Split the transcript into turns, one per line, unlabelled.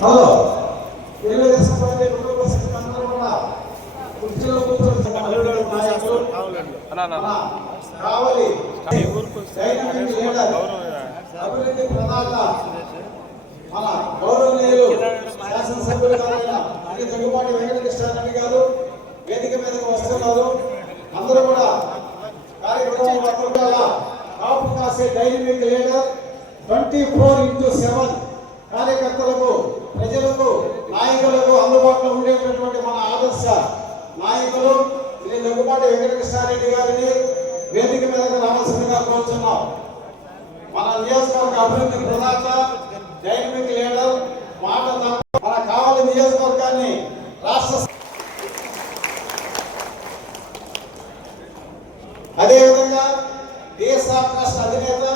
hello Telugu Desam party కుటుంబ సభ్యులందరూ కూడా కుర్చీలో కూర్చొని నాయకులు కావాలి అభివృద్ధి ప్రధాన వెంకటకృష్ణారెడ్డి గారు వేదిక మీదకు వస్తున్నారు అందరూ కూడా కార్యక్రమం కాపు కాసే dynamic leader twenty four into seven కార్యకర్తలకు ప్రజలకు నాయకులకు అందుబాటులో ఉండేటటువంటి మన ఆదర్శ నాయకులు శ్రీ దగ్గుబాటి వెంకటకృష్ణారెడ్డి గారిని వేదిక మీదకు రావాల్సిందిగా కోరుతున్నాం మన నియోజకవర్గ అభివృద్ధి ప్రదాత డైనమిక్ లీడర్ మాట తప్ప మన కావాలి నియోజకవర్గాన్ని రాష్ట్ర అదేవిధంగా డిఎస్ఆర్ ట్రస్ట్ అధినేత